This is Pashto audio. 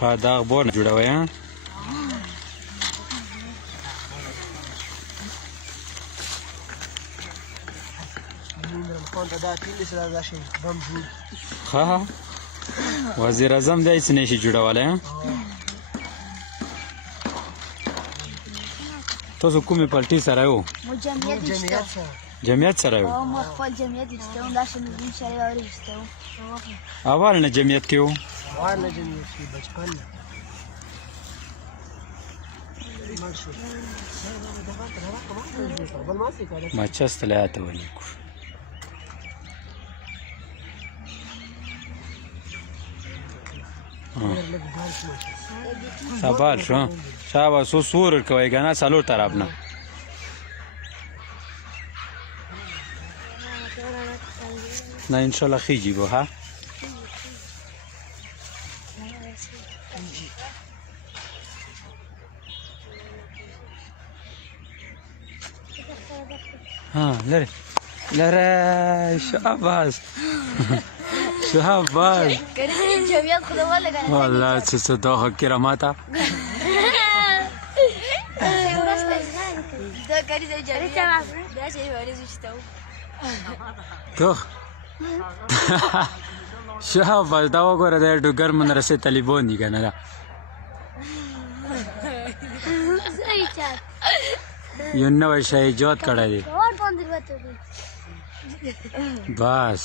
ها دا بور نه جوړوي ها ها وزیر اعظم دای څه نشي جوړولی ها تاسو کومې پارټۍ سره یو جمعیت سره یو اول نه جمعیت کې وو ما چست لایته ولیکو سبال شو شابه سو سور کوي کنه سالو طرف نه نه ان شاء الله خيجي بو ها ها لره لره شاباس شاباس جمعیت خدا ولا والله څه دوه کراماته دا کاری د جمعیت دا چې ورز شتو تو شاباس دا وګوره د ډوګر مدرسې طالبان دي کنه دا صحیح چات یو نوی شی ایجاد کړی دی بس